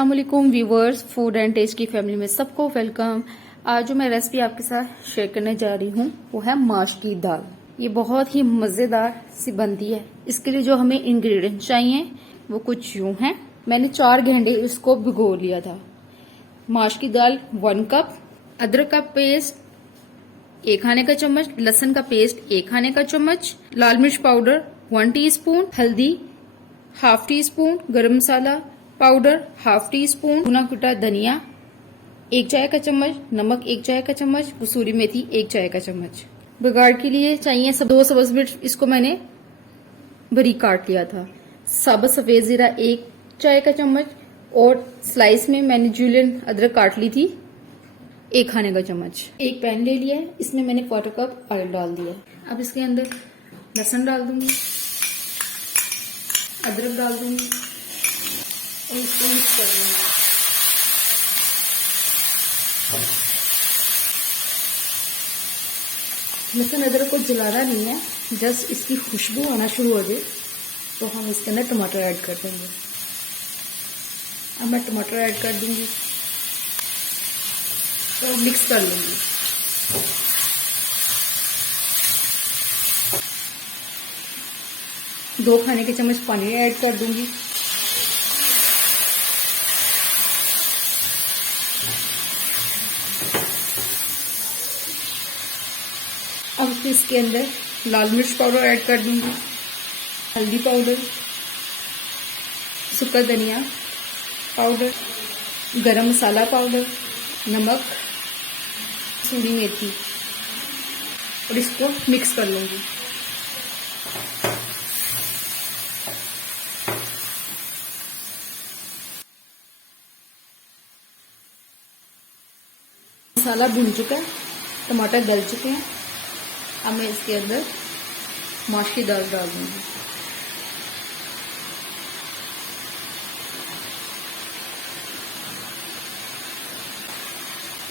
अस्सलाम वालेकुम viewers, food and test की फैमिली में सबको वेलकम। आज जो मैं रेसिपी आपके साथ शेयर करने जा रही हूँ वो है माश की दाल। ये बहुत ही मजेदार सी बनती है। इसके लिए जो हमें इंग्रेडिएंट चाहिए वो कुछ यूं हैं। मैंने 4 घंटे इसको भिगो लिया था। माश की दाल 1 कप, अदरक का पेस्ट 1 खाने का चम्मच, लहसुन का पेस्ट 1 खाने का चम्मच, लाल मिर्च पाउडर 1 टीस्पून, हल्दी 1/2 टीस्पून, गरम मसाला पाउडर 1/2 टीस्पून, भुना कुटा धनिया 1 चाय का चम्मच, नमक 1 चाय का चम्मच, कसूरी मेथी 1 चाय का चम्मच। बघाड़ के लिए चाहिए 2 सब्ज मिर्च, इसको मैंने बारीक काट लिया था। साबुत सफेद जीरा 1 चाय का चम्मच और स्लाइस में मैंने जूलियन अदरक काट ली थी 1 खाने का चम्मच। एक पैन ले लिया है, इसमें मैंने 1/4 कप ऑयल डाल दिया है। अब इसके अंदर लहसुन डाल दूंगी, अदरक डाल दूंगी और इसको मिक्स कर दूंगी। लहसुन अदरक को जलाना नहीं है, जस्ट इसकी खुशबू आना शुरू हो जाए तो हम इसके अंदर टमाटर ऐड कर देंगे। अब मैं टमाटर ऐड कर दूंगी और मिक्स कर लूंगी। दो खाने के चम्मच पानी ऐड कर दूंगी। अब इसके अंदर लाल मिर्च पाउडर ऐड कर दूंगी, हल्दी पाउडर, सूखा धनिया पाउडर, गरम मसाला पाउडर, नमक, कसूरी मेथी और इसको मिक्स कर लूंगी। मसाला भुन चुका है, टमाटर गल चुके हैं। अब मैं इसके अंदर माश की दाल डाल दूंगी।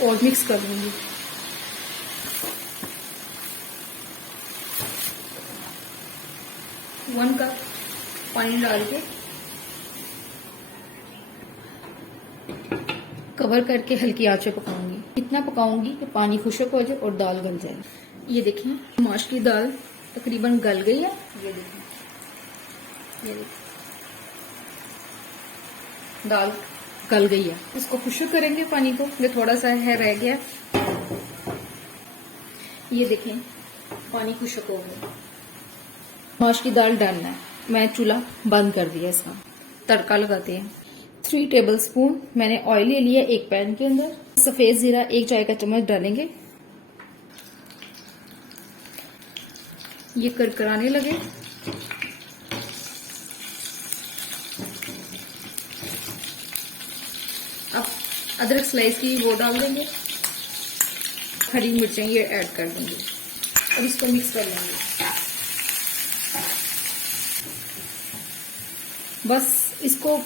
और मिक्स कर दूंगी। वन कप पानी डाल के कवर करके हल्की आंच पे पकाऊंगी। इतना पकाऊंगी कि पानी खुश्क हो जाए और दाल गल जाए। ये देखें, माश की दाल तकरीबन गल गई है। ये देखें, दाल गल गई है। इसको खुश्क करेंगे पानी को, ये थोड़ा सा है रह गया। ये देखें, पानी खुश्क हो गया। माश की दाल डन है। मैं चूल्हा बंद कर दिया। इसका तड़का लगाते हैं। 3 टेबलस्पून मैंने ऑयल ले लिया एक पैन के अंदर। सफेद जीरा 1 चाय का चम्मच डालेंगे। ये करकराने लगे। अब अदरक स्लाइस की वो डाल देंगे, हरी मिर्चें ये ऐड कर देंगे और इसको मिक्स कर लेंगे। बस इसको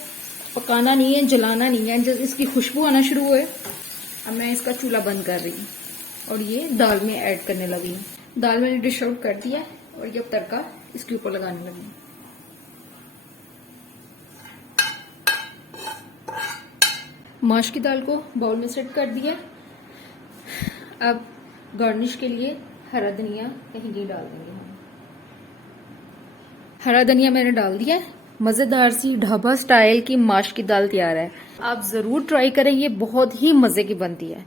पकाना नहीं है, जलाना नहीं है। जब इसकी खुशबू आना शुरू हुए, अब मैं इसका चूल्हा बंद कर रही हूँ और ये दाल में ऐड करने लगी हूँ। दाल मैंने डिश आउट कर दिया और ये तड़का इसके ऊपर लगाने लगी। माश की दाल को बाउल में सेट कर दिया। अब गार्निश के लिए हरा धनिया कहीं डाल देंगे हम। हरा धनिया मैंने डाल दिया। मजेदार सी ढाबा स्टाइल की माश की दाल तैयार है। आप जरूर ट्राई करें, ये बहुत ही मजे की बनती है।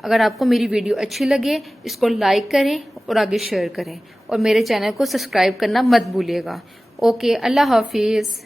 अगर आपको मेरी वीडियो अच्छी लगे, इसको लाइक करें और आगे शेयर करें और मेरे चैनल को सब्सक्राइब करना मत भूलिएगा। ओके, अल्लाह हाफिज।